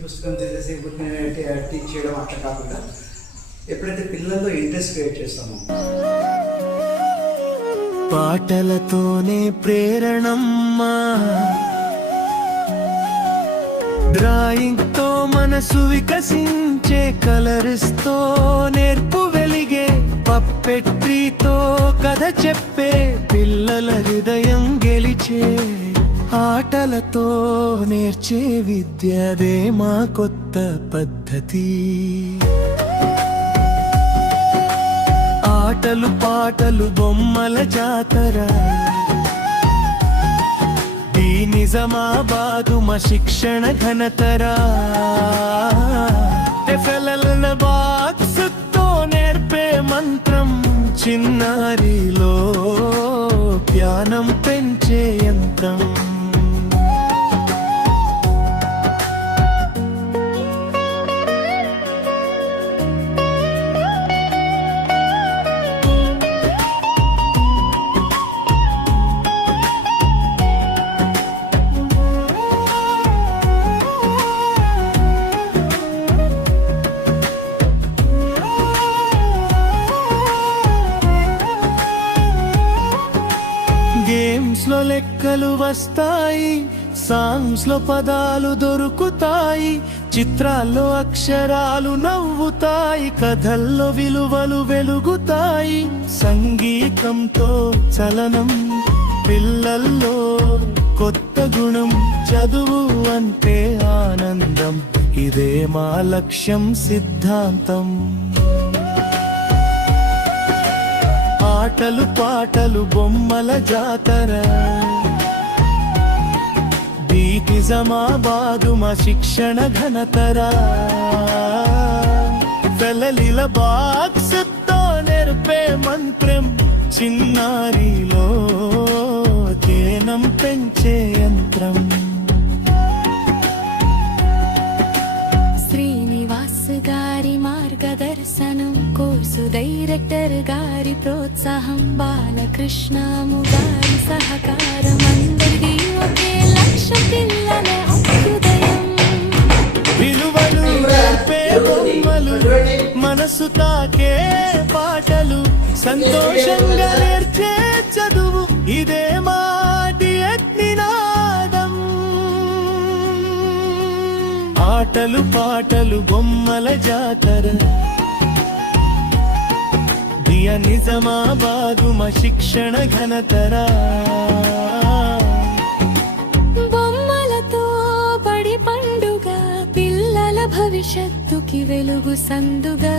పుస్తకం పుట్టినట్టు యాక్టింగ్ చేయడం కాకుండా ఎప్పుడైతే ఇంట్రెస్ట్ క్రియేట్ చేస్తామో పాటలతోనే ప్రేరణమ్మా. డ్రాయింగ్తో మనసు వికసించే కలర్స్తో నేర్పు వెలిగే పప్పెట్రీతో కథ చెప్పే పిల్లల హృదయం గెలిచే ఆటలతో నేర్చే విద్యదే మా కొత్త పద్ధతి. ఆటలు పాటలు బొమ్మల జాతర ఈ నిజామాబాదు మా శిక్షణ ఘనతరా. బాక్స్తో నేర్పే మంత్రం చిన్నారిలో జ్ఞానం పెంచే యంత్రం. గేమ్స్లో లెక్కలు వస్తాయి సాంగ్స్లో పదాలు దొరుకుతాయి చిత్రాల్లో అక్షరాలు నవ్వుతాయి కథల్లో విలువలు వెలుగుతాయి. సంగీతంతో చలనం పిల్లల్లో కొత్త గుణం చదువు అంటే ఆనందం. ఇదే మా లక్ష్యం సిద్ధాంతం. ఆటలు పాటలు బొమ్మల జాతర. బీటిజమాబాదు మా శిక్షణ ఘనతరా. పిల్లలిల బాక్స్తో నేర్పే మంత్రం చిన్నారిలో తేనం పెంచే యంత్రం. మార్గదర్శనం కోర్సు డైరెక్టర్ గారి ప్రోత్సాహం బాలకృష్ణము గారి సహకారం. అందరిది ఒకే లక్ష పిల్లల అభ్యుదయం. విలువలు నేర్పే బొమ్మలు మనసు తాకే పాటలు సంతోషంగా నేర్చే ఆటలు పాటలు బొమ్మల జాతర. దియ నిజమాబాదు మా శిక్షణ ఘనతరా. బొమ్మలతో పండుగ పిల్లల భవిష్యత్తుకి వెలుగు సందుగా.